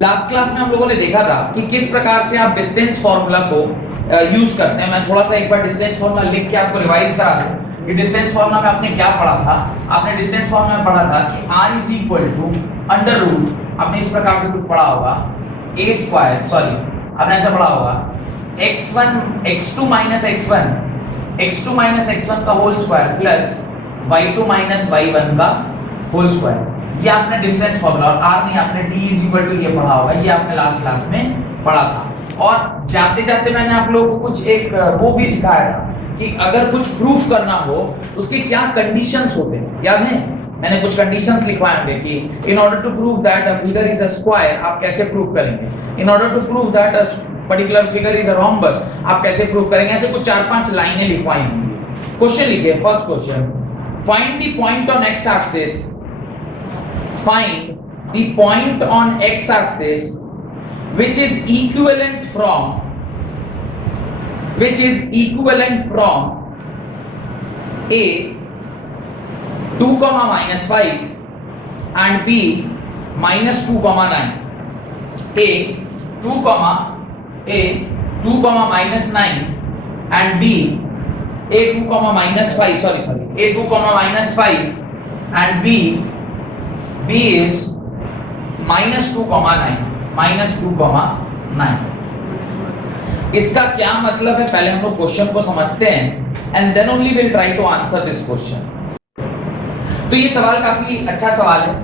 Last class में हम लोगों ने देखा था कि किस प्रकार से आप डिस्टेंस फॉर्मूला को यूज करते हैं। मैं थोड़ा सा एक बार डिस्टेंस फॉर्मूला लिख के आपको रिवाइज करा दूं कि डिस्टेंस फॉर्मूला में आपने क्या पढ़ा था। आपने डिस्टेंस फॉर्मूला में पढ़ा था कि r is equal to under root, आपने इस प्रकार से कुछ पढ़ा होगा, a स्क्वायर, सॉरी आपने ऐसा पढ़ा होगा x2 माइनस x1 का whole square plus y2 minus y1 का होल स्क्वायर। ये आपने डिस्टेंस फॉर्मूला, और r नहीं आपने d इज इक्वल टू ये पढ़ा होगा, ये आपने लास्ट क्लास में पढ़ा था। और जाते जाते मैंने आप लोगों को कुछ एक वो भी सिखाया था कि अगर कुछ प्रूफ करना हो तो उसके क्या कंडीशंस होते हैं, याद है? मैंने कुछ कंडीशंस लिखवाए होंगे कि in order to prove that a figure is a square, आप कैसे प्रूव करेंगे। In order to prove that a particular figure is a rhombus, आप कैसे प्रूव करेंगे। ऐसे कुछ 4-5 लाइनें लिखवाई होंगी। क्वेश्चन लिखिए, first question, find the point on x axis, find the point on x axis which is equivalent from a 2 comma minus 5 and b minus 2 comma 9, a 2 comma minus 9 and b a 2 comma minus 5, a 2 comma minus 5 and b is minus 2 comma 9। इसका क्या मतलब है, पहले हम लोग question को समझते हैं and then only will try to answer this question. तो ये सवाल काफी अच्छा सवाल है,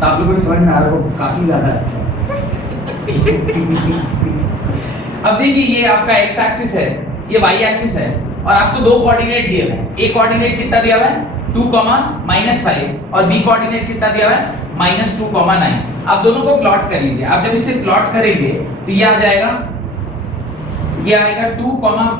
तो आप लोगों को समझ में आ रहा होगा काफी ज्यादा अच्छा। अब देखिए ये आपका x एक्सिस है, ये y एक्सिस है, और आपको दो कोऑर्डिनेट दिए हुए हैं। a कोऑर्डिनेट कितना दिया हुआ है 2 माइनस 5 और b कोऑर्डिनेट कितना दिया हुआ है माइनस 2 9। आप दोनों को प्लॉट कर लीजिए। आप जब इसे प्लॉट करेंगे तो ये आ जाएगा, ये आएगा 2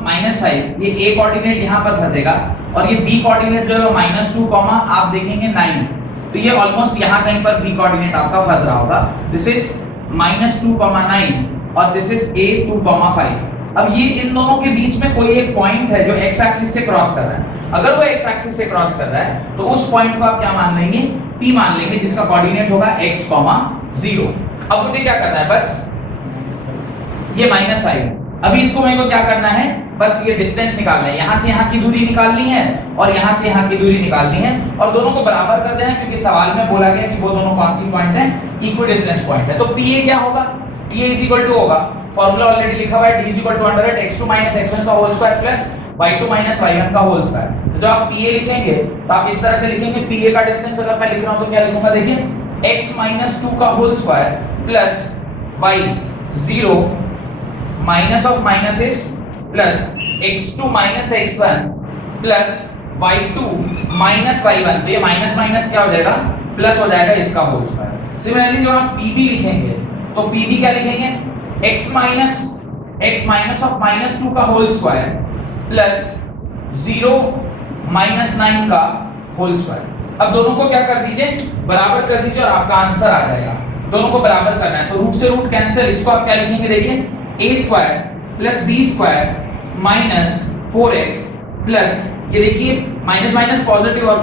माइनस 5, ये a कोऑर्डिनेट यहाँ पर फंसेगा, और ये b कोऑर्डिनेट जो है माइनस 2 आप देखेंगे 9, तो ये ऑलमोस्ट यहाँ कहीं पर b कोऑर्डिनेट आपका फंस रहा होगा। दिस इज माइनस 2 9 और दिस इज a 2 5। अब ये इन दोनों के बीच में कोई एक पॉइंट है जो x एक्सिस से क्रॉस कर रहा है। अगर वो x एक्सिस से क्रॉस कर रहा है तो उस पॉइंट को आप क्या मान लेंगे, P मान लेंगे, जिसका कोऑर्डिनेट होगा x, 0। अब मुझे क्या करना है, बस ये माइनस 5, अभी इसको मेरे को क्या करना है, बस ये डिस्टेंस निकालना है। यहाँ से यहाँ की दूरी निकालनी है और यहाँ से यहाँ की दूरी निकालनी है, और दोनों को बराबर कर देना है, क्योंकि सवाल में बोला गया कि वो दोनों कौन सी पॉइंट है, इक्वल डिस्टेंस पॉइंट है। तो PA क्या होगा, PA इज इक्वल टू होगा, फॉर्मूला ऑलरेडी लिखा हुआ है, d is equal to under root x2 minus x1 का whole square plus y2 minus y1 का होल स्क्वायर। तो जब आप PA लिखेंगे तो आप इस तरह से लिखेंगे, PA का डिस्टेंस अगर मैं लिख रहा हूं तो क्या लिखूंगा, देखिए x माइनस 2 का whole square plus y 0 minus of minuses plus x2 minus x1 plus y2 minus y1, तो ये माइनस माइनस क्या हो जाएगा, प्लस हो जाएगा इसका होल स्क्वायर। सिमिलरली जब आप PB लिखेंगे तो PB क्या लिखेंगे, x माइनस ऑफ माइनस 2 का होल स्क्वायर प्लस 0 माइनस 9 का होल स्क्वायर। अब दोनों को क्या कर दीजिए, बराबर कर दीजिए, और आपका आंसर आ जाएगा। दोनों को बराबर करना है तो रूट से रूट कैंसिल, इसको आप क्या लिखेंगे, देखिए a square plus b square minus 4x plus, ये देखिए माइनस माइनस पॉजिटिव, और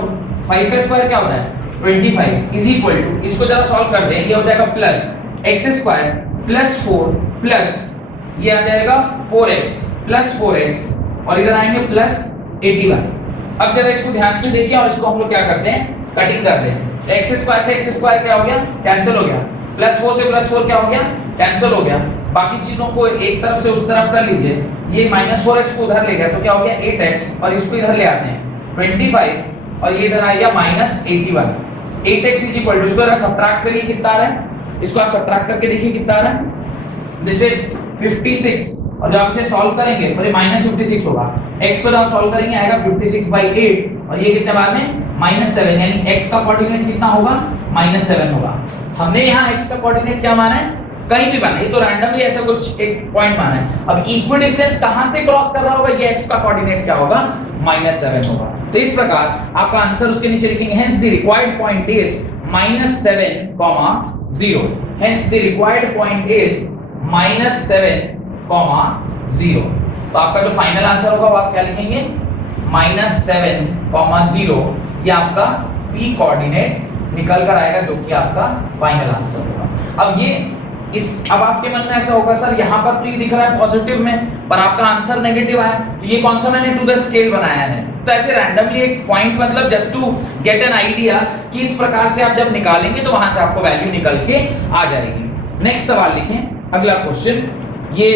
5 का स्क्वायर क्या होता है 25 इज इक्वल टू, इसको जरा सॉल्व कर दें, ये हो जाएगा plus x square plus 4 plus ये आ जाएगा 4x प्लस 4x, और इधर आएंगे प्लस 81। अब जरा इसको ध्यान से देखिए, और इसको हम लोग क्या करते हैं, कटिंग करते हैं। तो x स्क्वायर से x स्क्वायर क्या हो गया, कैंसिल हो गया, प्लस 4 से प्लस 4 क्या हो गया, कैंसिल हो गया। बाकी चीजों को एक तरफ से उस तरफ कर लीजिए, ये माइनस 4x को उधर ले गया तो क्या हो गया 8x, और इसको इधर ले आते हैं 25, और ये इधर आ गया minus 81। 8x is equal to, इसको जरा सब्ट्रैक्ट करिए कितना आ रहा है, इसको आप सब्ट्रैक्ट करके देखिए कितना आ रहा है, दिस इज 56, और जब आप इसे सॉल्व करेंगे तो ये माइनस 56 होगा। x को जब आप सॉल्व करेंगे आएगा 56/8, और ये कितने बाद में -7, यानी x का कोऑर्डिनेट कितना होगा -7 होगा। हमने यहाँ x का कोऑर्डिनेट क्या माना है, कहीं भी माना, ये तो रैंडमली ऐसा कुछ एक पॉइंट माना है। अब इक्वल डिस्टेंस कहां से क्रॉस कर रहा होगा, ये x का कोऑर्डिनेट क्या होगा -7 होगा। तो इस प्रकार आपका आंसर उसके नीचे लिखेंगे, hence the required point is -7, 0, hence the required point is -7, 0। तो आपका जो फाइनल आंसर होगा वो आप क्या लिखेंगे, -7, 0, ये आपका P कोऑर्डिनेट निकल कर आएगा, जो कि आपका फाइनल आंसर होगा। अब ये अब आपके मन में ऐसा होगा सर यहाँ पर तो ये दिख रहा है पॉजिटिव में पर आपका आंसर नेगेटिव आया, तो ये कौन सा मैंने टू द स्केल बनाया है। तो ऐसे रैंडमली एक पॉइंट मतलब just to get an idea कि इस प्रकार से आप जब निकालेंगे तो वहां से आपको वैल्यू निकल के आ जाएगी। नेक्स्ट सवाल लिखें, अगला क्वेश्चन, ये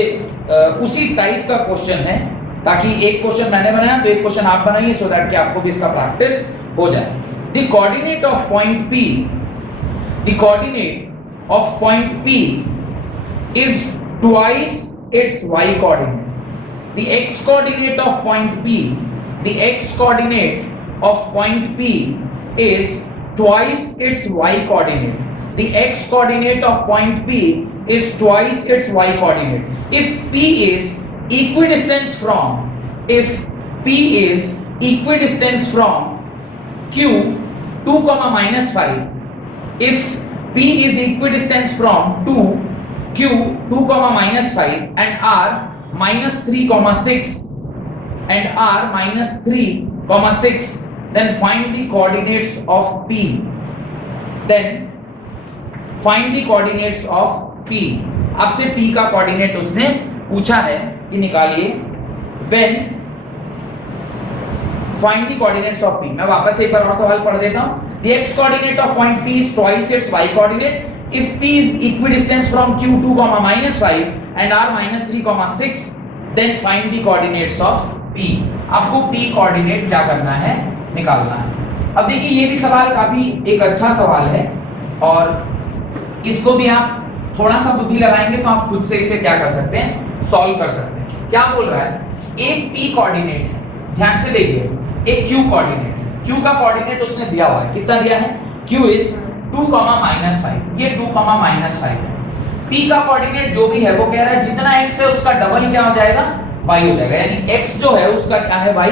उसी टाइप का क्वेश्चन है, ताकि एक क्वेश्चन मैंने बनाया तो एक क्वेश्चन आप बनाइए सो दैट कि आपको भी इसका प्रैक्टिस हो जाए। The coordinate of point P, the coordinate of point P is twice its y coordinate. The x coordinate of point P, the x coordinate of point P is twice its y coordinate. The x coordinate of point P is twice its y coordinate. If P is equidistant from Q 2, -5, if P is equidistant from 2Q 2, -5 and R -3, and R -3, then find the coordinates of P. Then find the coordinates of P. आपसे P का coordinate उसने पूछा है कि निकालिए। When find the coordinates of P. मैं वापस एक बार और सवाल पढ़ देता हूं। The x coordinate of point P is twice its y coordinate. If P is equidistant from Q 2, -5 and R -3, 6, then find the coordinates of P. आपको P coordinate क्या करना है, निकालना है। अब देखिए ये भी सवाल काफी एक अच्छा सवाल है और इसको भी आप थोड़ा सा बुद्धि लगाएंगे तो आप खुद से इसे क्या कर सकते हैं, सॉल्व कर सकते हैं। क्या बोल रहा है, एक P कोऑर्डिनेट है, ध्यान से देखिए, एक Q कोऑर्डिनेट, Q का कोऑर्डिनेट उसने दिया हुआ है, कितना दिया है, Q is 2, -5, ये 2, -5 है। P का कोऑर्डिनेट जो भी है वो कह रहा है जितना x है उसका डबल क्या हो जाएगा, y हो जाएगा, यानी x जो है उसका क्या है, y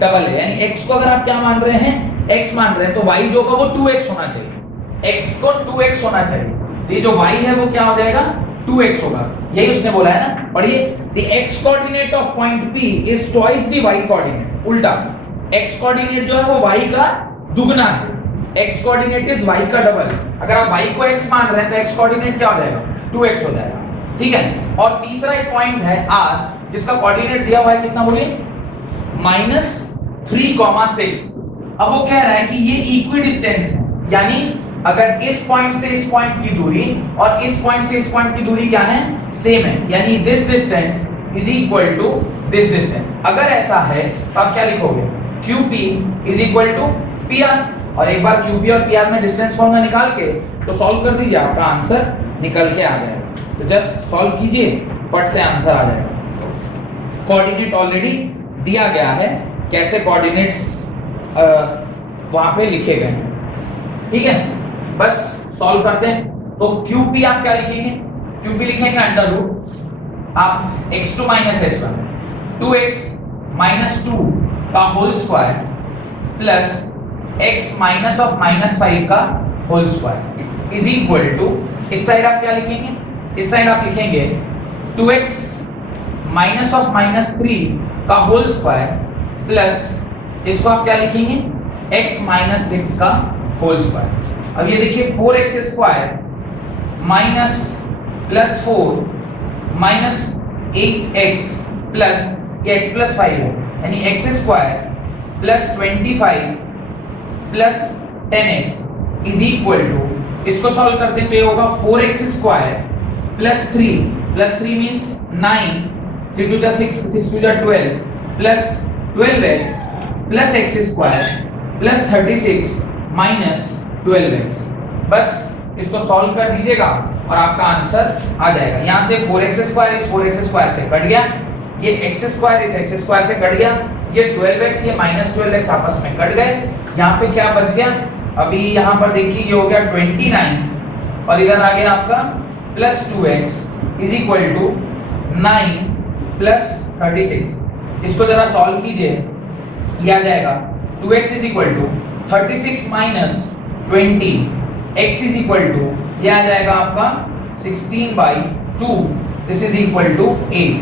डबल है, यानी x को अगर आप क्या मान रहे हैं, x मान रहे हैं, तो y जो होगा वो 2x होना चाहिए, x को 2x होना चाहिए, तो ये जो y है वो क्या हो जाएगा, 2x होगा, यही उसने बोला है ना। पढ़िए, the x coordinate of point P is twice the y coordinate, उल्टा x कोऑर्डिनेट जो है वो y का दुगना है, x कोऑर्डिनेट इज y का डबल। अगर आप y को x मान रहे हैं तो x कोऑर्डिनेट क्या हो जाएगा, 2x हो जाएगा, ठीक है। और तीसरा एक पॉइंट है r, जिसका कोऑर्डिनेट दिया हुआ है कितना बोलिए, -3, 6। अब वो कह रहा है कि ये इक्विडिस्टेंस है, यानी अगर इस पॉइंट से इस पॉइंट की दूरी और इस पॉइंट से इस पॉइंट की दूरी क्या है, सेम है, यानी this distance is equal to this distance. अगर ऐसा है तो आप क्या लिखोगे, QP is equal to PR, और एक बार QP और PR में डिस्टेंस फॉर्मूला निकाल के तो सॉल्व कर दीजिए, आपका आंसर निकल के आ जाएगा। तो जस्ट सॉल्व कीजिए, फट से आंसर आ जाएगा। कोऑर्डिनेट ऑलरेडी दिया गया है, कैसे कोऑर्डिनेट्स वहां पे लिखे गए हैं, ठीक है। बस सॉल्व करते हैं। तो QP आप क्या लिखेंगे, QP लिखेंगे अंडर रूट आप x2 - s1 2x - 2 का होल स्क्वायर प्लस x -5 का whole square is equal to, इस साइड आप क्या लिखेंगे, इस साइड आप लिखेंगे 2x -3 का होल स्क्वायर प्लस इसको आप क्या लिखेंगे, x -6 का होल स्क्वायर। अब ये देखिए 4x square minus plus 4 minus 8x plus ये x प्लस 5 है, यानी x square plus 25 plus 10x is equal to, इसको सॉल्व करते हैं तो ये होगा 4x square plus 3 means 9, 3 to the 6, 6 to the 12 plus 12x plus x square plus 36 minus 12x। बस इसको सॉल्व कर दीजिएगा और आपका आंसर आ जाएगा। यहाँ से 4x स्क्वायर इस 4x स्क्वायर से कट गया, ये x स्क्वायर इस x स्क्वायर से कट गया, ये 12x ये माइनस 12x आपस में कट गए। यहाँ पे क्या बच गया, अभी यहाँ पर देखिए ये हो गया 29 और इधर आ गया आपका plus 2x is equal to 9 plus 36। इसको जरा सॉल्व कीजिए, ये आ जाएगा 2x is equal to 36 minus 20, x is equal to ये आ जाएगा आपका 16/2, this is equal to 8।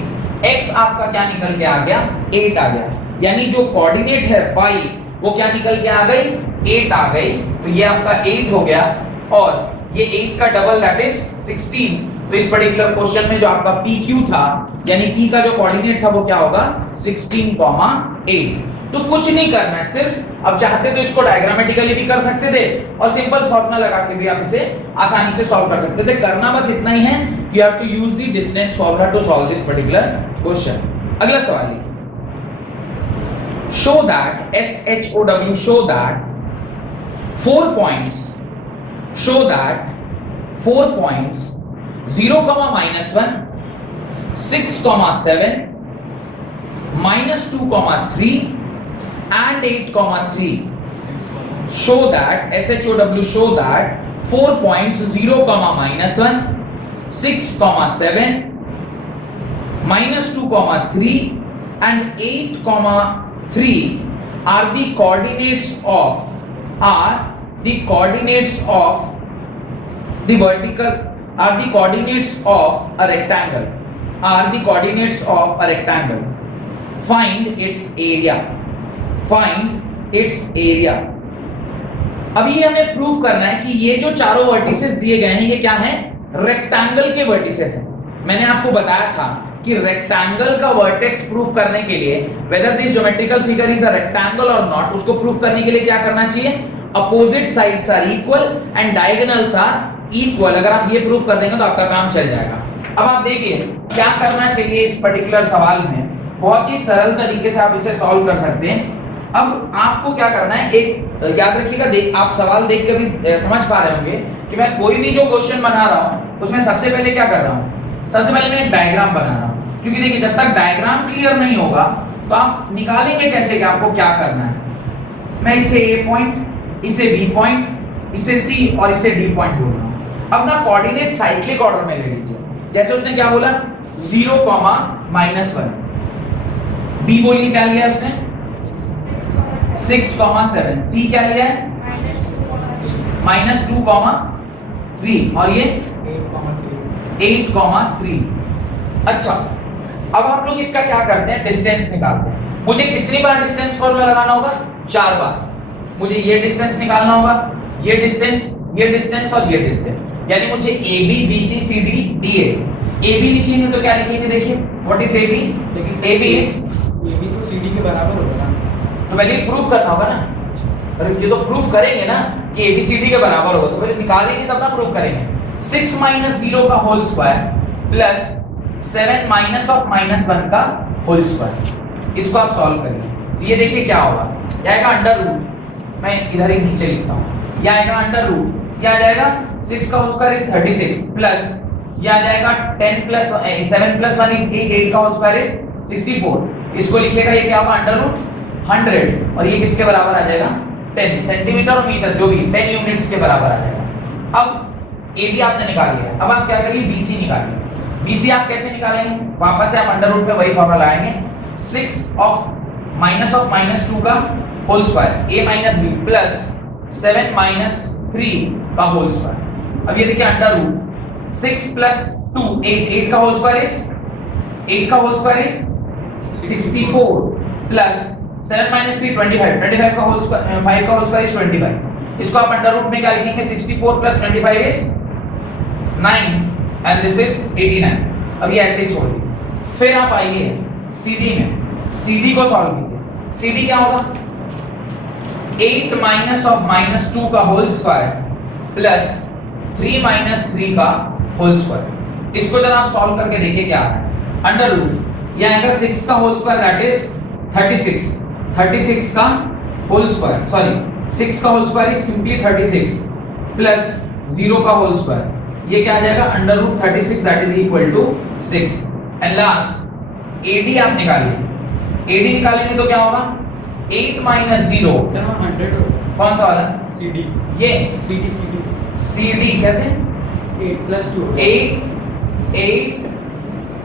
x आपका क्या निकल के आ गया, 8 आ गया, यानी जो कोऑर्डिनेट है y वो क्या निकल के आ गई, 8 आ गई। तो ये आपका 8 हो गया और ये 8 का डबल दैट इज 16, तो इस पर्टिकुलर क्वेश्चन में जो आपका PQ था यानी P का जो कोऑर्डिनेट था वो क्या होगा 16,8। तो कुछ नहीं करना है, सिर्फ अब चाहते तो इसको डायग्रामेटिकली भी कर सकते थे और सिंपल फॉर्मूला लगा के भी आप इसे आसानी से सॉल्व कर सकते थे। करना बस इतना ही है, you have to use the distance formula to solve this particular question. अगला सवाल है, show that SHOW show that 4 points 0, -1, 6, 7, -2, 3 and 8, 3 show that SHOW show that 4 points 0, -1, 6, 7, -2, 3 and 8, 3 are the coordinates of the vertical are the coordinates of a rectangle find its area। अभी हमें prove करना है कि ये जो चारों वर्टिसेस दिए गए हैं ये क्या है, रेक्टेंगल के वर्टिसेस हैं। मैंने आपको बताया था कि रेक्टेंगल का वर्टेक्स प्रूफ करने के लिए whether this geometrical figure is a rectangle or not, उसको प्रूफ करने के लिए क्या करना चाहिए, opposite sides are equal and diagonals are equal. अगर आप ये प्रूफ कर देंगे तो आपका काम चल जाएगा। अब आप देखिए क्या करना चाहिए इस पर्टिकुलर सवाल में, बहुत ही सरल तरीके से आप इसे सॉल्व कर सकते हैं। अब आपको क्या करना है, एक याद रखिएगा, आप सवाल देख के भी समझ पा रहे होंगे कि मैं कोई भी जो क्वेश्चन बना रहा हूं उसमें सबसे पहले क्या कर रहा हूं, सबसे पहले मैं एक डायग्राम बना रहा हूं, क्योंकि देखिए जब तक डायग्राम क्लियर नहीं होगा तो आप निकालेंगे कैसे कि आपको क्या करना है। मैं इसे A पॉइंट, इसे B पॉइंट, इसे C और इसे D पॉइंट बोल रहा हूं। अब ना कोऑर्डिनेट साइक्लिक ऑर्डर में ले लीजिए, जैसे उसने क्या बोला 0, -1, B बोलिए क्या लिया उसने 6, 7, C क्या लिया है -2, -3 और ये 8, 3। अच्छा, अब आप लोग इसका क्या करते हैं, डिस्टेंस निकालते हैं। मुझे कितनी बार डिस्टेंस फॉर्मूला लगाना होगा, 4 बार। मुझे ये डिस्टेंस निकालना होगा, ये डिस्टेंस और ये डिस्टेंस, यानी मुझे AB BC CD DA। AB लिखेंगे तो क्या लिखेंगे, देखिए व्हाट इज AB, AB तो CD के बराबर होगा ना, तो पहले प्रूफ करना होगा ना। अरे ये तो प्रूफ करेंगे ना कि ABCD के बराबर होगा, तो पहले निकालेंगे तब ना प्रूफ करेंगे। 6 - 0 का होल स्क्वायर प्लस 7 -1 का होल स्क्वायर, इसको आप सॉल्व करिए तो ये देखिए क्या होगा, ये आएगा अंडर रूट, मैं इधर ही नीचे लिखता हूं, ये आएगा अंडर रूट, ये आ जाएगा 6 का होल स्क्वायर इज 36 प्लस ये आ जाएगा 7 + 1 इज 8 का होल स्क्वायर इज 64। इसको लिखिएगा, ये क्या होगा अंडर रूट 100 और ये किसके बराबर आ जाएगा 10 सेंटीमीटर और मीटर जो भी 10 यूनिट्स के बराबर आ जाएगा। अब AB आपने निकाल लिया, अब आप क्या करिए BC निकालिए। BC आप कैसे निकालेंगे, वापस से आप अंडर रूट पे वही फॉर्मूला लगाएंगे, 6 ऑफ -2 का whole square A - B plus 7 - 3 का होल स्क्वायर। अब ये देखिए अंडर रूट 6 + 2 8 का होल स्क्वायर इज 64 प्लस 7 - 3 25 का होल स्क्वायर 5 का होल स्क्वायर इज 25। इसको आप अंडर रूट में क्या लिखेंगे, 64 + 25 इज 9 एंड दिस इज 89। अब ये ऐसे ही छोड़ दीजिए। फिर आप आइए CD में, CD को सॉल्व कीजिए। CD क्या होगा 8 - 2 का होल स्क्वायर प्लस 3 - 3 का होल स्क्वायर। इसको जरा आप सॉल्व करके देखिए क्या है, अंडर रूट ये आएगा 6 का होल स्क्वायर दैट इज 36 का होल स्क्वायर, सॉरी 6 का whole square is simply 36 plus 0 का होल स्क्वायर, ये क्या आ जाएगा under root 36 that is equal to 6। And last AD आप निकालिए। AD निकालेंगे तो क्या होगा 8 - 0 कौन सा वाला CD, ये CD कैसे 8 + 2 8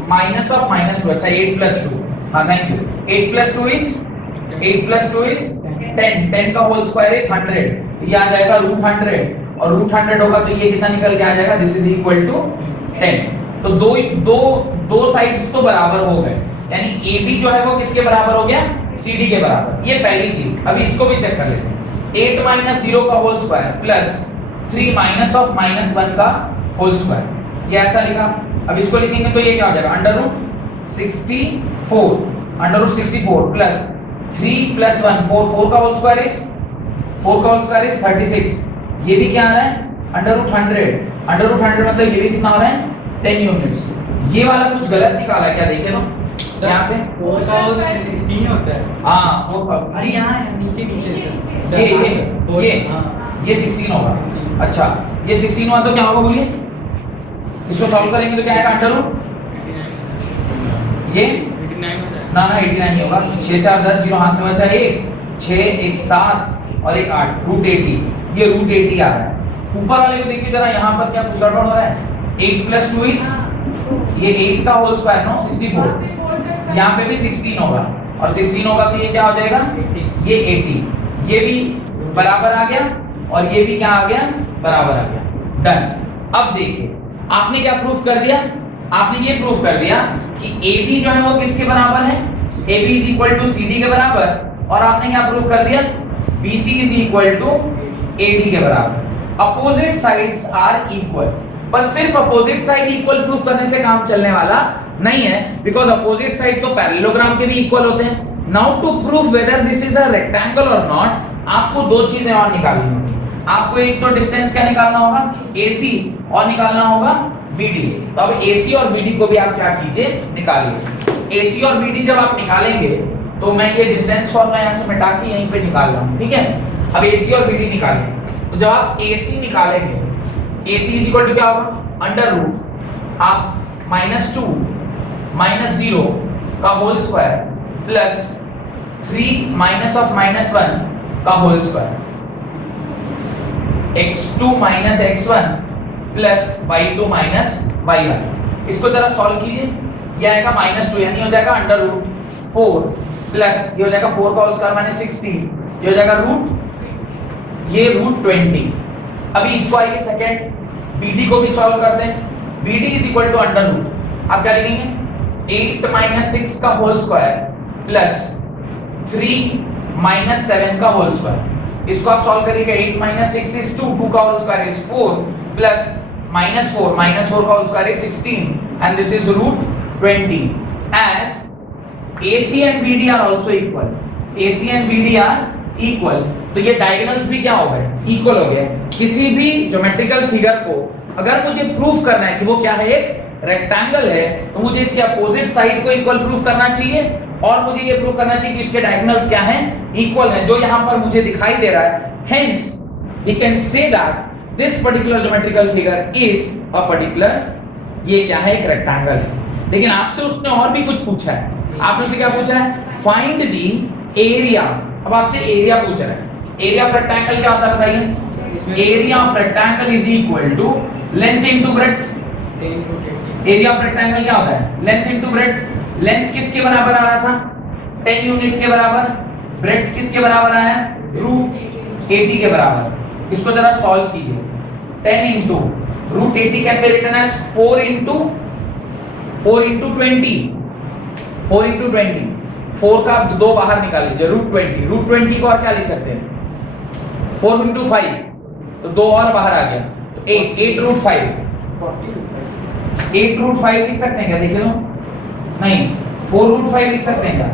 -2, अच्छा 8 + 2, हाँ थैंक यू। 8 + 2 इज 10 का होल स्क्वायर इज 100, ये आ जाएगा √100 और √100 होगा तो ये कितना निकल के आ जाएगा, दिस इज इक्वल टू 10। तो दो साइड्स तो बराबर हो गए, यानी AB जो है वो किसके बराबर हो गया, CD के बराबर। ये पहली चीज। अभी इसको भी चेक कर लेते हैं, 8 - 0 का होल स्क्वायर प्लस 3 - 1 का होल स्क्वायर। ये ऐसा लिखा। अब इसको लिखेंगे तो ये क्या हो जाएगा, अंडर रूट 64 प्लस 3 प्लस 1 4 का होल स्क्वायर इज 36। ये भी क्या आ रहा है, अंडर रूट 100 मतलब ये भी कितना हो रहा है 10 यूनिट्स। ये वाला कुछ गलत निकाला क्या, देखे लो यहाँ पे 4 का 16 होता है। हाँ 4 का, अरे यहाँ है नीचे ये 16 होगा। अच्छा ये 16 हुआ तो क्या होगा बोलिए, इसको सॉल्व करेंगे तो क्या आएगा, अंडर रूट ये 89 होता है। ना 89 नहीं होगा, 6 4 10 0 हाथ में बचा 1 6 1 7 और एक 8 रूट 80। ये रूट 80 आ रहा है। ऊपर वाले को देखिए जरा, यहाँ पर क्या कुछ गड़बड़ हो रहा है, 8 + 2 इज ये 8 का होल स्क्वायर नो 64, यहाँ पे भी 16 होगा और 16 होगा तो ये क्या हो जाएगा, ये 80। ये भी बराबर आ गया और ये भी क्या आ गया, बराबर आ गया। डन। अब देखिए आपने क्या प्रूफ कर दिया, आपने ये प्रूफ कर दिया कि AB जो है वो किसके बराबर है, AB = CD के बराबर, और आपने क्या प्रूफ कर दिया, BC = AD के बराबर। अपोजिट साइड्स आर इक्वल, पर सिर्फ अपोजिट साइड इक्वल प्रूफ करने से काम चलने वाला नहीं है, बिकॉज़ अपोजिट साइड तो पैरेललोग्राम के भी इक्वल होते हैं। Now to proof whether this is a rectangle और नॉट, आपको दो चीजें और निकालनी होगी। आपको एक तो डिस्टेंस क्या निकालना होगा, AC, और निकालना होगा BD। तो अब AC और BD को भी आप क्या कीजिए, निकालिए। AC और BD जब आप निकालेंगे तो मैं ये डिस्टेंस फॉर्मूला यहां से मिटा के यहीं पे निकाल रहा हूं, ठीक है। अब AC और BD निकालें तो जब आप AC निकालेंगे, AC = क्या होगा, अंडर रूट आप -2 -0 का होल स्क्वायर प्लस 3 - (-1) का whole square, x2 - x1 plus y2 - y1। इसको जरा सॉल्व कीजिए, ये आएगा -2 यानी हो जाएगा अंडर रूट 4 प्लस ये हो जाएगा 4 का होल स्क्वायर माने 16, ये हो जाएगा रूट 20। अभी इसको आइए सेकंड BD को भी सॉल्व करते हैं। BD = अंडर रूट, आप क्या लिखेंगे, 8 - 6 का होल स्क्वायर प्लस 3 - 7 का होल स्क्वायर। इसको आप सॉल्व करिएगा, 8 - 6 is 2 का होल स्क्वायर is 4 प्लस -4 का whole square is 16 and this is root 20। as AC and BD are also equal, AC and BD are equal, तो ये डायगोनल्स भी क्या हो गए, इक्वल हो गए। किसी भी ज्योमेट्रिकल फिगर को अगर मुझे प्रूफ करना है कि वो क्या है, एक रेक्टेंगल है, तो मुझे इसके अपोजिट साइड को इक्वल प्रूफ करना चाहिए और मुझे ये प्रूफ करना चाहिए कि इसके डायगोनल्स क्या हैं, इक्वल हैं, जो यहां पर मुझे दिखाई दे रहा है। Hence we can say that this particular geometrical figure is a particular, ये क्या है, एक रेक्टेंगल है। लेकिन आपसे उसने और भी कुछ पूछा है, आपने उससे क्या पूछा है, फाइंड द एरिया। अब आपसे एरिया पूछ रहा है, एरिया ऑफ रेक्टेंगल क्या होता है बताइए, area of rectangle is equal to length into breadth. Area of rectangle क्या होता है, लेंथ इनटू ब्रेड्थ। लेंथ किसके बराबर आ रहा था, 10 यूनिट के बराबर, ब्रेड्थ किसके बराबर आया, रूट 80 के बराबर। इसको जरा सॉल्व कीजिए, 10 into root 80 can be written as 4 into 20, 4 into 20, 4 का 2 बाहर निकाल लीजिए, रूट 20 को और क्या लिख सकते हैं, 4 इनटू 5 तो 2 और बाहर आ गया, तो 8 रूट 5 लिख सकते हैं क्या, देखिए लो, नहीं 4 रूट 5 लिख सकते हैं क्या,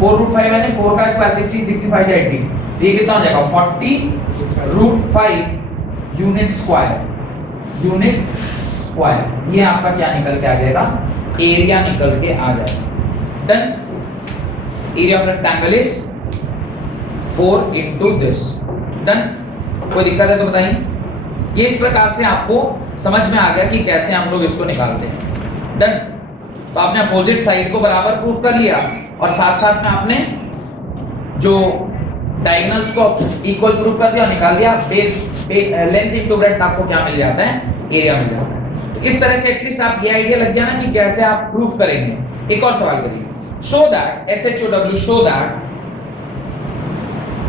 4 रूट 5 यानी 4 का स्क्वायर 16 65 80, ये कितना हो जाएगा 40 रूट 5 यूनिट स्क्वायर। ये आपका क्या निकल के आ जाएगा, एरिया निकल के आ जाएगा। Done. Area of rectangle is 4 into this. Done. कोई दिक्कत है तो बताइए। ये इस प्रकार से आपको समझ में आ गया कि कैसे हम लोग इसको निकालते हैं। डन। तो आपने अपोजिट साइड को बराबर प्रूफ कर लिया और साथ साथ में आपने जो डायगोनल्स को इक्वल प्रूफ कर दिया और निकाल दिया। बेस लेंथ इनटू ब्रेड्थ आपको क्या मिल जाता है, एरिया मिल जाता है। तो इस तरह से एटलीस्ट आप ये आइडिया लग गया ना कि कैसे आप प्रूफ करेंगे। एक और सवाल करिए, show that SHOW show that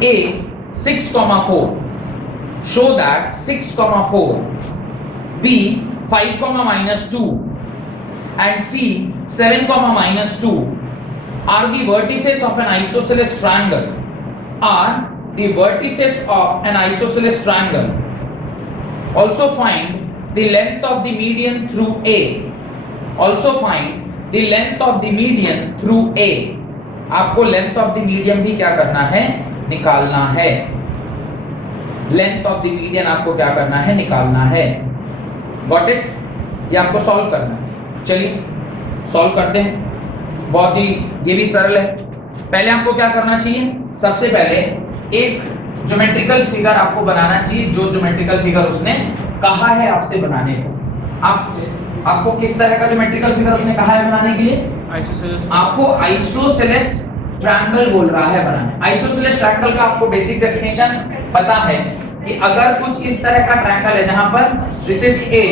A 6,4 show that 6,4 B 5,-2 and C 7,-2 are the vertices of an isosceles triangle. Also find the length of the median through A. Also find the length of the median through A. आपको length of the median भी क्या करना है, निकालना है. Length of the median आपको क्या करना है, निकालना है. Got it? ये आपको सॉल्व करना है. चलिए सॉल्व करते हैं. बहुत ही ये भी सरल है. पहले आपको क्या करना चाहिए, सबसे पहले एक ज्योमेट्रिकल फिगर आपको बनाना चाहिए. जो ज्योमेट्रिकल फिगर उसने कहा है आपसे बनाने को. आपको किस तरह का ज्योमेट्रिकल फिगर उसने कहा है बनाने के लिए? आइसोसेलेस. आपको आइसोसेलेस ट्रायंगल बोल रहा है बनाने. आइसोसेलेस ट्रायंगल का आपको बेसिक डेफिनेशन पता है कि अगर कुछ इस तरह का ट्रायंगल है जहां पर this is A,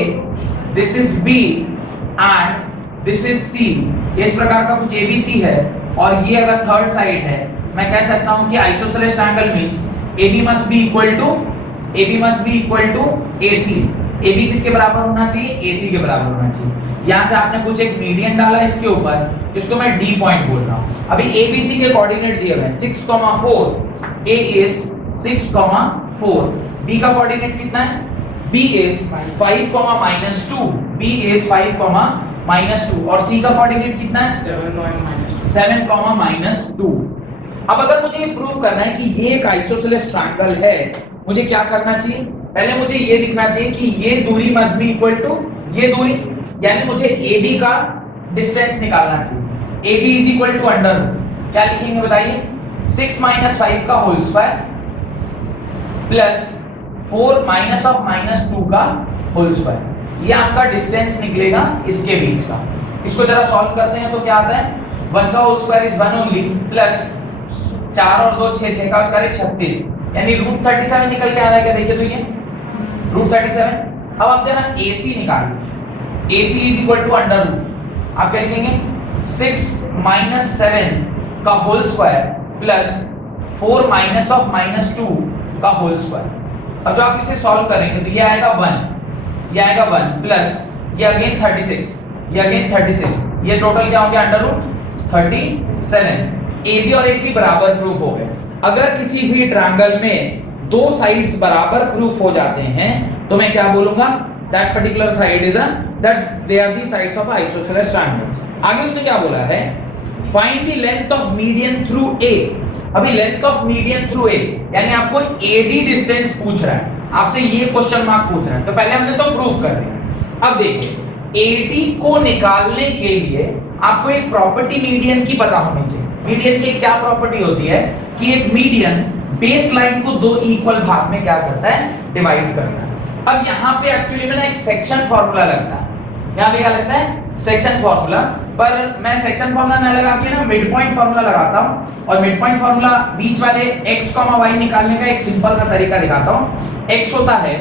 this is B and this is C, इस प्रकार का कुछ ABC है और ये अगर थर्ड साइड है, मैं कह सकता हूं कि isosceles triangle means AB must be equal to AC. AB किसके बराबर होना चाहिए? AC के बराबर होना चाहिए. यहां से आपने कुछ एक मीडियन डाला इसके ऊपर, इसको मैं D पॉइंट बोल रहा हूं. अभी ABC के कोऑर्डिनेट दिए हुए हैं 6,4. A is 6,4. B का कोऑर्डिनेट कितना है? B is 5,-2. B is 5,-2 और C का कोऑर्डिनेट कितना है? 7,-2. अब अगर मुझे ये प्रूव करना है कि ये एक आइसोसेलेस ट्रायंगल है, मुझे क्या करना चाहिए? पहले मुझे ये लिखना चाहिए कि ये दूरी मस्ट बी इक्वल टू ये दूरी, यानी मुझे AB का डिस्टेंस निकालना चाहिए. AB is equal to under, क्या लिखेंगे बताइए? 6 - 5 का होल स्क्वायर प्लस 4 -2 का होल स्क्वायर. ये आपका डिस्टेंस निकलेगा इसके बीच का. इसको जरा सॉल्व करते हैं तो क्या आता है? 1 का whole square is 1 only plus 4 और 2 6, 6 का स्क्वायर 36, यानी √37 निकल के आ रहा है. क्या देखिए तो ये √37. अब आप जरा AC निकालिए. AC is equal to under root, आप क्या लिखेंगे? 6 - 7 का होल स्क्वायर प्लस 4 -2 का होल स्क्वायर. अब जो आप इसे सॉल्व करेंगे तो ये आएगा 1, ये आएगा 1 प्लस ये अगेन 36, ये अगेन 36, ये टोटल क्या हो गया? Under root 37. AB और AC बराबर प्रूफ हो गए. अगर किसी भी ट्रायंगल में दो साइड्स बराबर प्रूफ हो जाते हैं तो मैं क्या बोलूंगा? That particular side is that they are the sides of isosceles triangle. आगे उसने क्या बोला है? Find the length of median through A. अभी length of median through A यानी आपको AD डिस्टेंस पूछ रहा है, आपसे ये क्वेश्चन मार्क पूछ रहा है. तो पहले हमने तो प्रूफ कर दिया. अब देखिए AD को निकालने के लिए आपको एक प्रॉपर्टी मीडियन की पता होनी चाहिए. मीडियन की क्या प्रॉपर्टी होती है कि एक मीडियन बेस लाइन को दो इक्वल भाग में क्या करता है? डिवाइड करता है. अब यहाँ पे एक्चुअली में ना एक सेक्शन फार्मूला लगता है. यहाँ पे क्या लगता है? Section formula. पर मैं सेक्शन फार्मूला ना लगा के ना मिड पॉइंट फार्मूला लगाता हूँ. और मिड पॉइंट फार्मूला बीच वाले x, y निकालने का एक सिंपल सा तरीका दिखाता हूँ. x होता है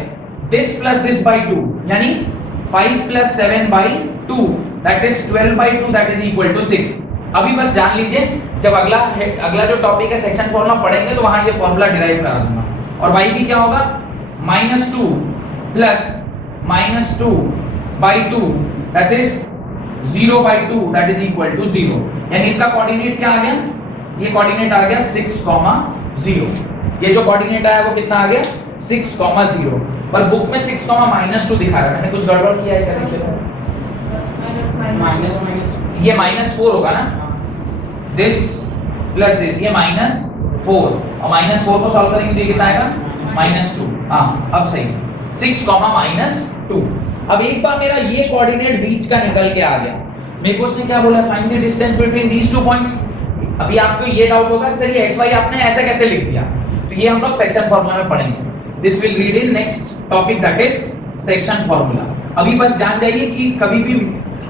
this plus this by 2, यानी 5 plus 7 by 2, that is 12 by 2, that is equal to 6. अभी बस जान लीजिए, जब अगला जो टॉपिक है सेक्शन फार्मूला पढ़ेंगे तो वहां ये फार्मूला डिराइव करा दूंगा. और y की क्या होगा? -2 plus -2 by 2, that is 0 by 2, that is equal to 0. यानी इसका कोऑर्डिनेट क्या आ गया? ये कोऑर्डिनेट आ गया 6,0. ये जो कोऑर्डिनेट आया वो कितना आ गया? 6,0. पर बुक में 6,-2 दिखा रहा है. मैंने कुछ गड़बड़ किया है क्या? देखिए ये -4 होगा ना. दिस प्लस दिस, ये -4 और -4 को सॉल्व करेंगे तो ये कितना आएगा? -2. हाँ अब सही. 6,-2. अब एक बार मेरा ये कोऑर्डिनेट बीच का निकल के आ गया. मेरे को उसने क्या बोला? Find the distance between these two points. अभी आपको ये डाउट होगा कि सर ये xy आपने ऐसे कैसे लिख दिया? तो ये हम लोग सेक्शन फार्मूला में पढ़ेंगे. This will read in next topic, that is section formula. अभी बस जान जाइए कि कभी भी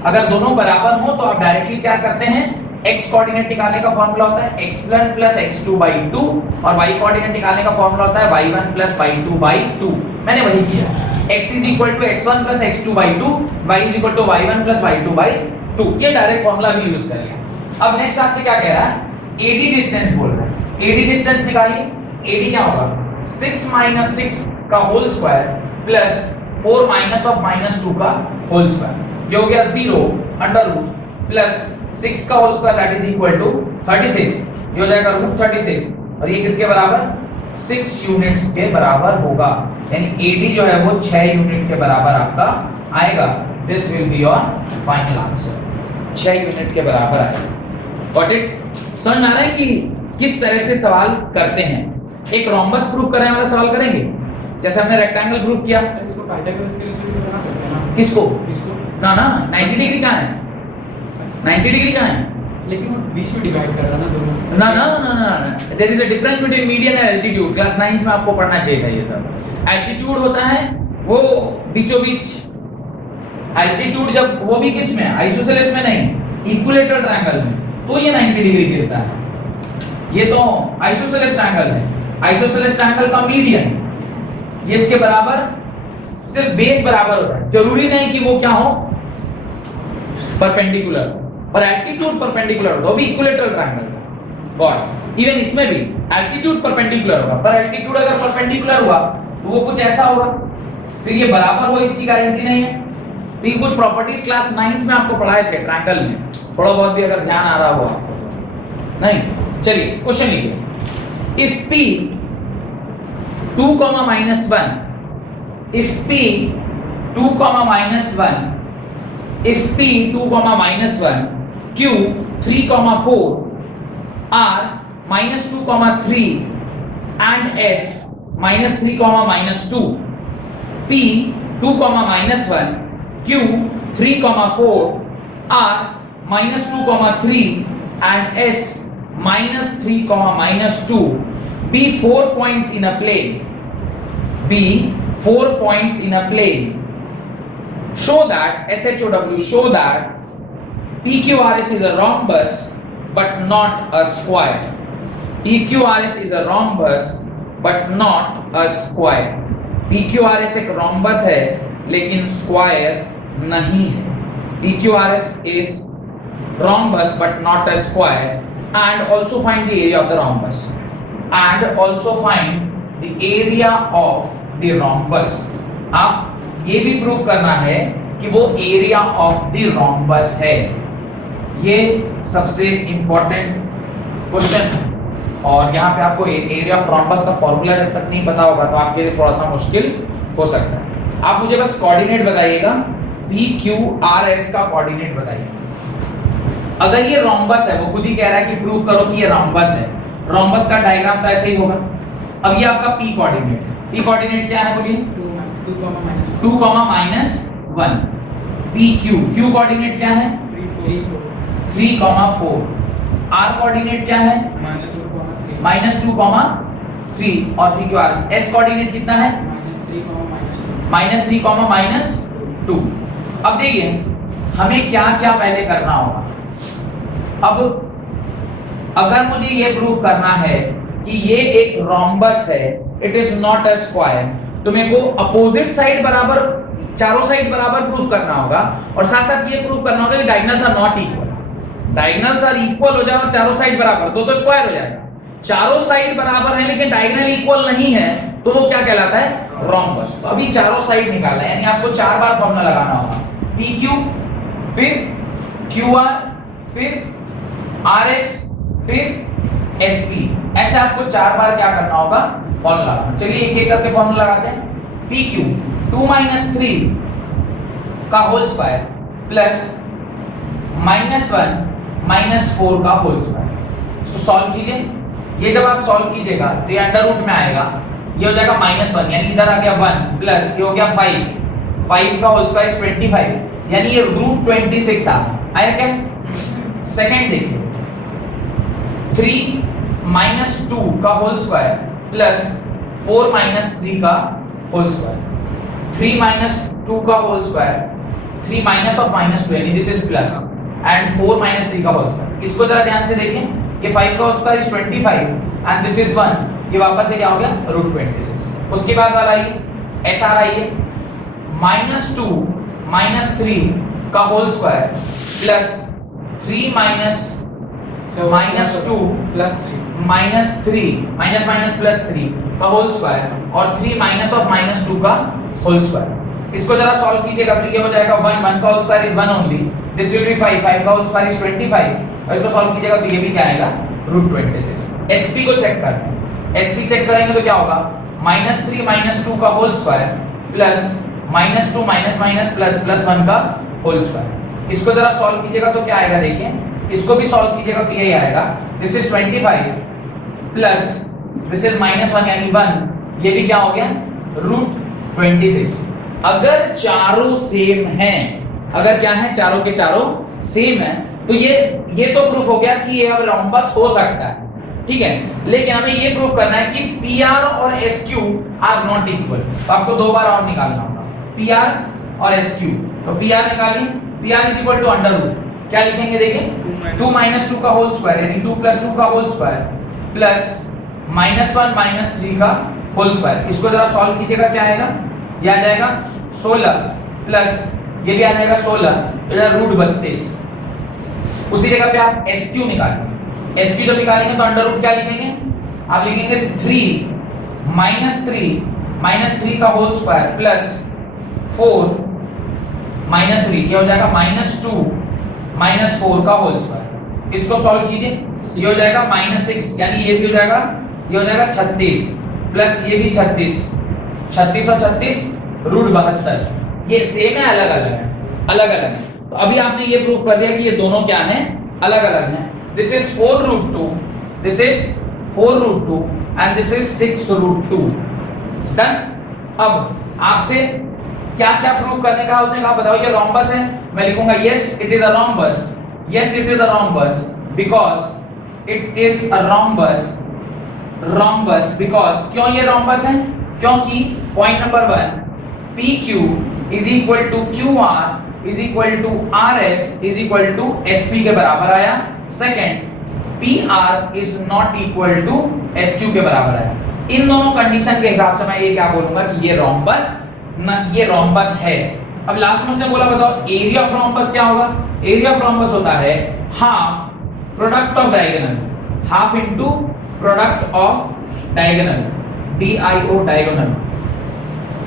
अगर दोनों बराबर हो तो आप डायरेक्टली क्या करते हैं? x कोऑर्डिनेट निकालने का फार्मूला होता है x1 + x2 by 2 और y कोऑर्डिनेट निकालने का फार्मूला होता है y1 + y2 by 2. मैंने वही किया. x = x1 + x2 by 2, y = y1 + y2 by 2. ये डायरेक्ट फार्मूला भी यूज कर लिया. अब नेक्स्ट आपसे क्या कह रहा है? AD डिस्टेंस बोल रहा है. AD डिस्टेंस निकालिए. AD क्या होगा? 6 - 6 का होल स्क्वायर प्लस 4 -2 का होल स्क्वायर. ये हो गया 0 अंडर रूट प्लस 6 का whole square, that is equal to 36. ये हो जाएगा √36 और ये किसके बराबर? 6 यूनिट्स के बराबर होगा, यानी AD जो है वो 6 यूनिट के बराबर आपका आएगा। This will be your final answer, 6 unit के बराबर आएगा। Got it? समझ में आ रहा है कि किस तरह से सवाल करते हैं। एक रोम्बस प्रूफ करने वाला सवाल करेंगे, जैसे हमने रेक्टेंगल प्रूफ किया। इसको पाइथागोरस थ्योरम से भी बना सकते हैं ना? किसको? इसको ना ना 90 डिग्री कहाँ है? 90 डिग्री कहाँ है? लेकिन वो बीच में डिवाइड कर रहा है ना दोनों। ना ना ना ना, there is a difference between median and altitude. Class 9 में आपको पढ़ना चाहिए था ये सब। एल्टीट्यूड होता है वो बीचों बीच, एल्टीट्यूड जब वो भी किस में, आइसोसेलेस में नहीं, इक्विलेटरल ट्रायंगल में, तो ये 90 डिग्री गिरता है। ये तो आइसोसेलेस ट्रायंगल है, आइसोसेलेस ट्रायंगल का मीडियन ये इसके बराबर, सिर्फ बेस बराबर होता है, जरूरी नहीं कि वो क्या हो परपेंडिकुलर, और एल्टीट्यूड परपेंडिकुलर होगा, वो भी इक्विलेटरल ट्रायंगल का। गॉड, इवन इसमें भी एल्टीट्यूड परपेंडिकुलर होगा, पर एल्टीट्यूड अगर परपेंडिकुलर हुआ तो वो कुछ ऐसा होगा, फिर ये बराबर हो इसकी गारंटी नहीं है। तो ये कुछ प्रॉपर्टीज क्लास 9 में आपको पढ़ाए थे ट्रायंगल में, थोड़ा बहुत भी अगर ध्यान आ रहा हो आपको नहीं। चलिए क्वेश्चन लिखिए। If P 2, -1, if P 2, -1, if P 2, -1, Q 3, 4, R -2, 3 and S -3, -2, P 2, -1, Q 3, 4, R -2, 3 and S -3, -2 be 4 points in a plane. Be 4 points in a plane. Show that SHOW, show that PQRS is a rhombus but not a square. PQRS is a rhombus but not a square. PQRS एक rhombus है लेकिन square नहीं है। PQRS is rhombus but not a square, and also find the area of the rhombus. And also find the area of the rhombus. आप ये भी prove करना है कि वो एरिया ऑफ द rhombus है। ये सबसे इंपॉर्टेंट क्वेश्चन है, और यहाँ पे आपको एरिया ऑफ rhombus का फॉर्मूला जब तक नहीं पता होगा तो आपके लिए थोड़ा सा मुश्किल हो सकता है। आप मुझे बस कोऑर्डिनेट बताइएगा, PQRS का कोऑर्डिनेट बताइए। अगर ये rhombus है, वो खुद ही कह रहा है कि प्रूव करो कि ये rhombus है, रोम्बस का डायग्राम तो ऐसे ही होगा। अब ये आपका P कोऑर्डिनेट, P कोऑर्डिनेट क्या है बोलिए? 2, -1, 2, -1 PQ, Q कोऑर्डिनेट क्या है? 3, 4 R कोऑर्डिनेट क्या है? -2, 3 और PQR। S कोऑर्डिनेट कितना है? -3, -2। अब देखिए हमें क्या क्या पहले करना होगा। अब अगर मुझे ये प्रूव करना है कि ये एक रोम्बस है, it is not a square, तो मेरे को अपोजिट साइड बराबर, चारों साइड बराबर प्रूव करना होगा, और साथ साथ ये प्रूव करना होगा कि diagonals are not equal. Diagonals are equal हो जाए और चारों साइड बराबर, तो स्क्वायर हो जाएगा। चारों साइड बराबर है लेकिन डायगोनल इक्वल नहीं है, तो वो क्या कहलाता है? रोम्बस। तो अभी चारों साइड निकालना है, यानी आपको 4 बार फॉर्मूला लगाना होगा, PQ, फिर QR, फिर RS, फिर SP। ऐसे आपको 4 बार क्या करना होगा? फॉर्मूला। चलिए एक एक करके फॉर्मूला लगाते हैं। PQ 2 - 3 का होल स्क्वायर प्लस -1 - 4 का होल स्क्वायर। इसको सॉल्व कीजिए। ये जब आप सॉल्व कीजिएगा तो ये अंडर रूट में आएगा, ये हो जाएगा -1, यानी इधर आ गया 1 प्लस ये हो गया 5 का होल स्क्वायर 25, यानी ये √26 आया क्या? सेकंड देखिए, 3 - 2 का होल स्क्वायर प्लस 4 - 3 का होल स्क्वायर। 3 - 2 का होल स्क्वायर, 3 माइनस ऑफ -2 यानी दिस इज प्लस, एंड 4 - 3 का होल स्क्वायर। इसको जरा ध्यान से देखिए, ये 5 का whole square is 25 and this is 1, ये वापस से क्या हो गया? √26। उसके बाद वाला ये ऐसा आ रहा है, -2 - 3 का होल स्क्वायर प्लस 3 - -2 प्लस 3 का होल स्क्वायर और 3 माइनस ऑफ -2 का होल स्क्वायर। इसको जरा सॉल्व कीजिएगा तो ये हो जाएगा 1 का whole square is 1 only, this will be 5 का होल स्क्वायर इज 25, और इसको सॉल्व कीजिएगा तो ये भी क्या आएगा? √26। SP को चेक करते हैं, sp चेक करेंगे तो क्या होगा -3 -2 का whole square plus -2 minus plus plus 1 का होल स्क्वायर। इसको जरा सॉल्व कीजिएगा तो क्या आएगा देखिए, इसको भी सॉल्व कीजिएगा तो यही आएगा। This is 25 plus this is -1 यानी 1, ये भी क्या हो गया √26। अगर चारों सेम हैं, अगर क्या है चारों के चारों सेम है तो ये तो प्रूफ हो गया कि ये अब रोम्बस हो सकता है, ठीक है। लेकिन हमें ये प्रूफ करना है कि PR और SQ आर नॉट इक्वल। तो आपको दो बार और निकालना होगा PR और SQ। तो PR निकालिए, PR is equal to under root, क्या लिखेंगे देखिए 2 - 2 का होल स्क्वायर यानी 2 + 2 का होल स्क्वायर प्लस -1 - 3 का होल स्क्वायर। इसको जरा सॉल्व कीजिएगा क्या आएगा, ये आ जाएगा 16 प्लस ये भी आ जाएगा 16 इधर √32। उसी जगह पे आप SQ निकालिए, SQ जब निकालेंगे तो अंडर रूट क्या लिखेंगे, आप लिखेंगे 3 - 3 का होल स्क्वायर प्लस 4 - 3 ये हो जाएगा -2 - 4 का होल स्क्वायर। इसको सॉल्व कीजिए, ये हो जाएगा -6 यानी ये भी हो जाएगा, ये हो जाएगा 36 प्लस ये भी 36 और 36 √72। ये सेम है अलग अलग है, अलग अलग है। तो अभी आपने ये प्रूफ कर दिया कि ये दोनों क्या हैं, अलग अलग हैं। This is 4√2, this is 4√2 and this is 6√2। Done. अब आपसे क्या क्या प्रूव करने का उसने कहा बताओ ये रोम्बस है। मैं लिखूंगा yes it is a rhombus, yes it is a rhombus because it is a rhombus, rhombus because क्यों ये रोम्बस है, क्योंकि point number 1 PQ is equal to QR is equal to RS is equal to SP के बराबर आया। Second PR is not equal to SQ के बराबर आया। इन दोनों कंडीशन के हिसाब से मैं ये क्या बोलूंगा कि ये रोम्बस ना, ये रोम्बस है। अब लास्ट में उसने बोला बताओ एरिया ऑफ रोम्बस क्या होगा। एरिया ऑफ रोम्बस होता है half product of diagonal, half into product of diagonal, DIO diagonal,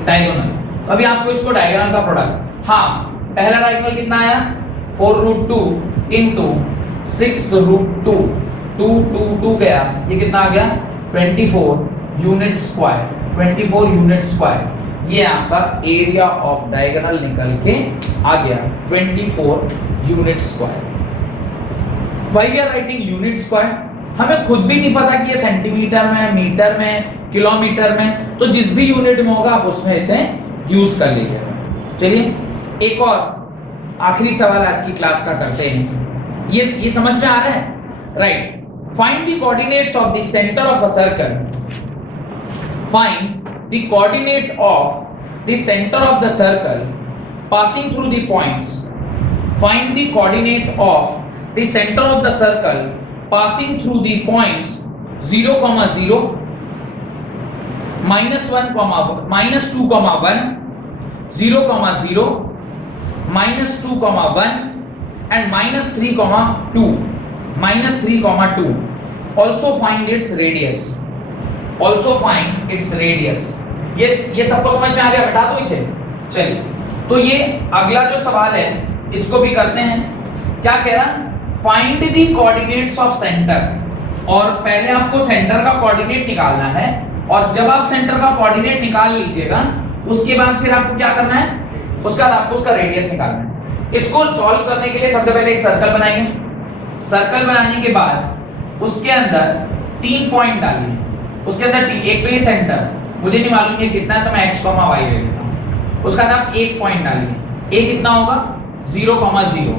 diagonal. अभी आपको इसको डायगोनल का प्रोडक्ट हाफ, पहला डायगोनल कितना आया 4√2 इनटू 6√2, 2 गया, ये कितना आ गया 24 यूनिट स्क्वायर, 24 यूनिट स्क्वायर। ये आपका एरिया ऑफ डायगोनल निकल के आ गया 24 unit square. Why we are writing unit square, हमें खुद भी नहीं पता कि ये सेंटीमीटर में, मीटर में, किलोमीटर में, तो जिस भी यूनिट में होगा आप उसमें इसे यूज कर लीजिएगा। चलिए एक और आखिरी सवाल आज की क्लास का करते हैं। ये समझ में आ रहा है, right. Find the coordinates of the centre of a circle, find the coordinate of the centre of the circle passing through the points, find the coordinate of the centre of the circle passing through the points 0, 0 -1, -2, 1 0, 0 -2, 1 and -3, 2 also find its radius, also find its radius। ये सबको समझ में आ गया, बता दो इसे। चलिए तो ये अगला जो सवाल है इसको भी करते हैं। क्या कह रहा, find the coordinates of centre. और पहले आपको सेंटर का कोऑर्डिनेट निकालना है, और जब आप सेंटर का कोऑर्डिनेट निकाल लीजिएगा उसके बाद फिर आपको क्या करना है, उसके बाद आपको उसका रेडियस निकालना है। इसको सॉल्व करने के लिए सबसे पहले एक सर्कल बनाएंगे। सर्कल बनाने के बाद उसके अंदर 3 पॉइंट डालिए, उसके अंदर एक तो ये सेंटर, मुझे नहीं मालूम ये कितना है तो मैं x, y ले लेता हूं। उसके बाद आप एक पॉइंट डालिए, a कितना होगा 0, 0।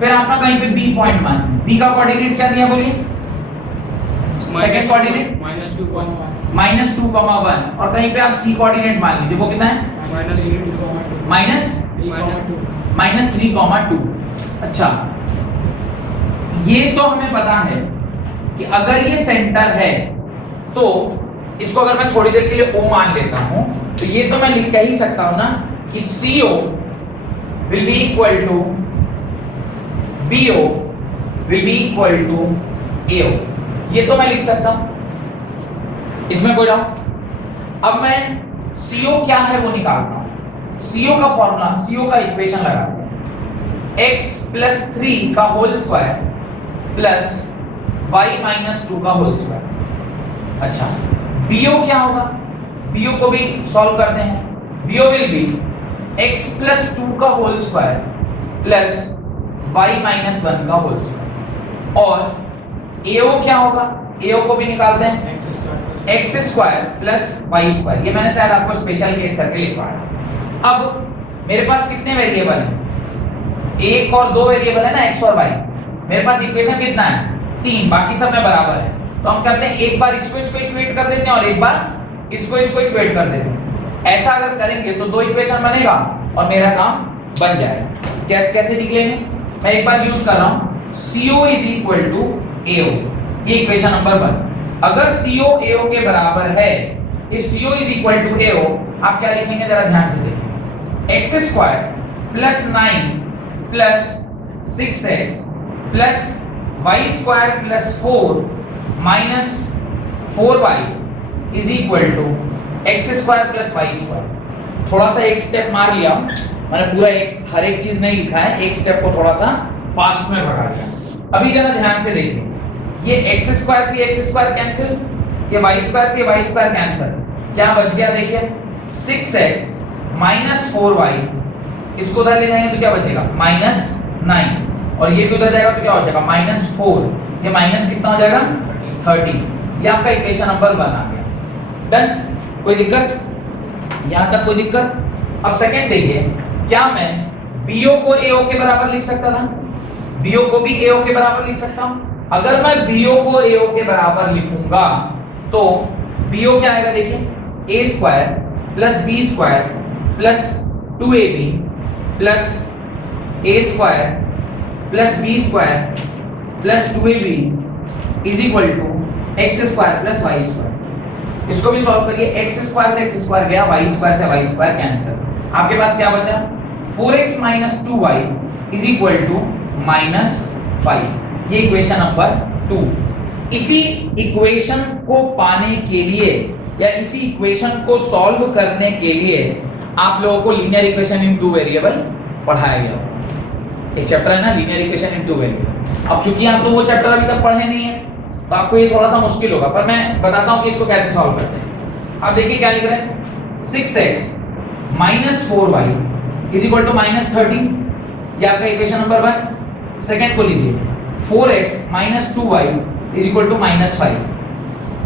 फिर आपका कहीं पे b पॉइंट मान, b का कोऑर्डिनेट क्या दिया बोलिए, सेकंड कोऑर्डिनेट -2, 1 और कहीं पे आप c कोऑर्डिनेट मान लीजिए, वो कितना है -3, 2। अच्छा ये तो हमें पता है कि अगर ये सेंटर है तो इसको अगर मैं थोड़ी देर के लिए O मान लेता हूं तो ये तो मैं लिख ही सकता हूं ना कि CO will be equal to BO will be equal to AO, ये तो मैं लिख सकता हूं, इसमें कोई डाउट। अब मैं CO क्या है वो निकालता हूं। CO का फॉर्मूला, CO का इक्वेशन लगाते हैं, x + 3 का होल स्क्वायर प्लस y - 2 का होल स्क्वायर। अच्छा BO क्या होगा, BO को भी सॉल्व करते हैं। BO विल बी x + 2 का होल स्क्वायर प्लस y - 1 का होल स्क्वायर। और AO क्या होगा, AO को भी निकालते हैं, x² प्लस y²। ये मैंने शायद आपको स्पेशल केस करके लिखवाया। अब मेरे पास कितने वेरिएबल हैं, एक और दो वेरिएबल है ना, x और y। मेरे पास इक्वेशन कितना है, 3, बाकी सब में बराबर है। तो हम करते हैं एक बार इसको इक्वेट कर देते हैं और एक बार इसको इक्वेट कर देते हैं। ऐसा अगर करेंगे तो दो इक्वेशन बनेगा और मेरा काम बन जाएगा। कैसे निकलेंगे, मैं एक बार यूज कर रहा हूं, CO = AO, ये इक्वेशन नंबर 1। अगर CO AO के बराबर है, if CO = AO, आप क्या लिखेंगे जरा ध्यान से देखिए, x² + 9 + 6x + y² + 4 - 4y = x² + y²। थोड़ा सा एक स्टेप मार लिया, मैंने पूरा हर एक चीज नहीं लिखा है, एक स्टेप को थोड़ा सा फास्ट में भगा दिया। अभी जरा ध्यान से देखिए, ये x² से x² कैंसिल, ये y² से y² कैंसिल, क्या बच गया देखिए, 6x - 4y, इसको उधर ले जाएंगे तो क्या बचेगा, -9, और ये भी उधर जाएगा तो क्या हो जाएगा, -4, ये माइनस कितना हो जाएगा, 30। ये आपका इक्वेशन नंबर 1 आ गया। डन, कोई दिक्कत, यहां तक कोई दिक्कत। अब सेकंड देखिए, क्या मैं BO को AO के बराबर लिख सकता था, BO को भी AO के बराबर लिख सकता हूं। अगर मैं BO को AO के बराबर लिखूंगा तो BO क्या आएगा देखिए, a² + b² + 2ab + a² + b² + 2ab = x² + y²। इसको भी सॉल्व करिए, x² से x² गया, y² से y² कैंसिल, आपके पास क्या बचा, 4x - 2y = -5। ये इक्वेशन नंबर 2। इसी इक्वेशन को पाने के लिए या इसी इक्वेशन को सॉल्व करने के लिए आप लोगों को लीनियर इक्वेशन इन 2 वेरिएबल पढ़ाया गया। एक चैप्टर है ना लीनियर इक्वेशन इन 2 वेरिएबल। अब चूंकि आप तो वो चैप्टर अभी तक पढ़े नहीं है तो आपको ये थोड़ा सा मुश्किल होगा, पर मैं बताता हूं कि इसको कैसे सॉल्व करते हैं। अब देखिए क्या लिख रहे हैं, 6x - 4y = -13, ये आपका इक्वेशन नंबर 1। सेकंड को लीजिए, 4x - 2y = -5।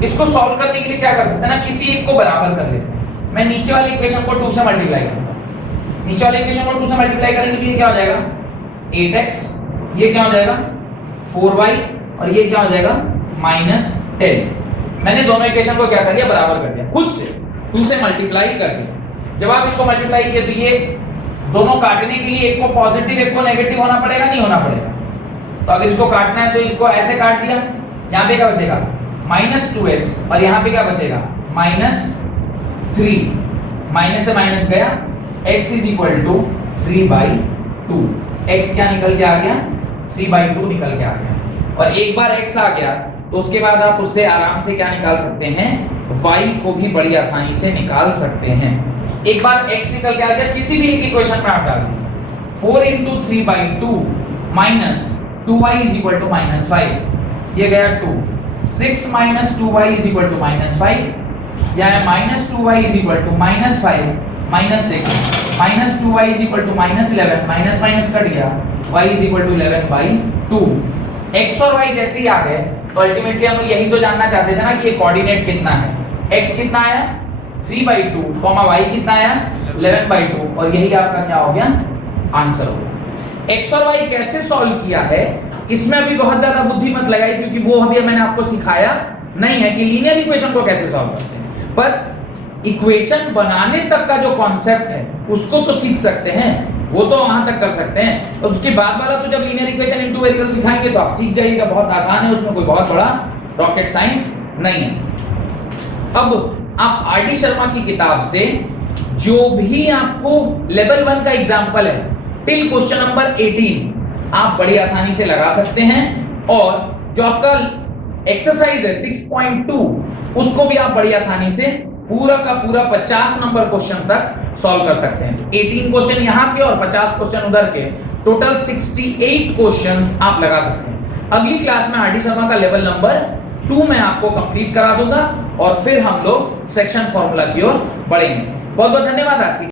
इसको सॉल्व करने के लिए क्या कर सकते हैं ना, किसी एक को बराबर कर लेते हैं। मैं नीचे वाली इक्वेशन को 2 से मल्टीप्लाई करूंगा, नीचे वाली इक्वेशन को 2 से मल्टीप्लाई करेंगे तो ये क्या हो जाएगा, 8x, ये क्या हो जाएगा 4y, और ये क्या हो जाएगा -10। मैंने दोनों इक्वेशन को क्या कर दिया, बराबर कर दिया, खुद से 2 से मल्टीप्लाई कर दिया। जब आप इसको मल्टीप्लाई किए तो ये दोनों काटने के लिए एक को पॉजिटिव एक को नेगेटिव होना पड़ेगा, नहीं होना पड़ेगा। तो अगर इसको काटना है तो इसको ऐसे काट दिया, यहाँ पे क्या बचेगा -2x, और यहाँ पे क्या बचेगा -3, माइनस से माइनस गया, x = 3/2। x क्या निकल के आ गया, 3/2 निकल के आ गया। और एक बार x आ गया तो उसके बाद आप उससे आराम से क्या निकाल सकते हैं, y को भी बड़ी आसानी से निकाल सकते हैं। एक बार x निकल के आ गया, किसी भी एक इक्वेशन में आप डाल दीजिए, 4 × 3/2 - 2y = -5, ये गया 2, 6 - 2y = -5, या है -2y = -5 - 6 - 2y = -11, माइनस कट गया, y = 11/2। x और y जैसे ही आ गए तो अल्टीमेटली हम यही तो जानना चाहते थे ना कि ये कोऑर्डिनेट कितना है, x कितना आया 3/2, y कितना आया 11/2, और यही आपका क्या हो गया, आंसर हो गया। x और y कैसे सॉल्व किया है, इसमें अभी बहुत ज्यादा बुद्धि मत लगाइए, क्योंकि वो अभी मैंने आपको सिखाया नहीं है कि लीनियर इक्वेशन को कैसे सॉल्व करते हैं, पर इक्वेशन बनाने तक का जो कॉन्सेप्ट है उसको तो सीख सकते हैं, वो तो वहां तक कर सकते हैं। और उसके बाद वाला तो जब लीनियर इक्वेशन इन 2 वेरिएबल सिखाएंगे तो आप सीख जाइएगा, बहुत आसान है, उसमें कोई बहुत बड़ा रॉकेट साइंस नहीं है। अब आप आरडी शर्मा की किताब से जो भी आपको लेवल 1 का एग्जांपल है टिल क्वेश्चन नंबर 18 आप बड़ी आसानी से लगा सकते हैं, और जो आपका एक्सरसाइज है 6.2 उसको भी आप बड़ी आसानी से पूरा का पूरा 50 नंबर क्वेश्चन तक सॉल्व कर सकते हैं। 18 क्वेश्चन यहाँ के और 50 क्वेश्चन उधर के, टोटल 68 क्वेश्चंस आप लगा सकते हैं। अगली क्लास में आरडी शर्मा का लेवल नंबर 2 मैं आपको कंप्लीट करा दूंगा। और फिर हम लोग सेक्शन फॉर्मूला की ओर बढ़ेंगे। बहुत बहुत धन्यवाद आज की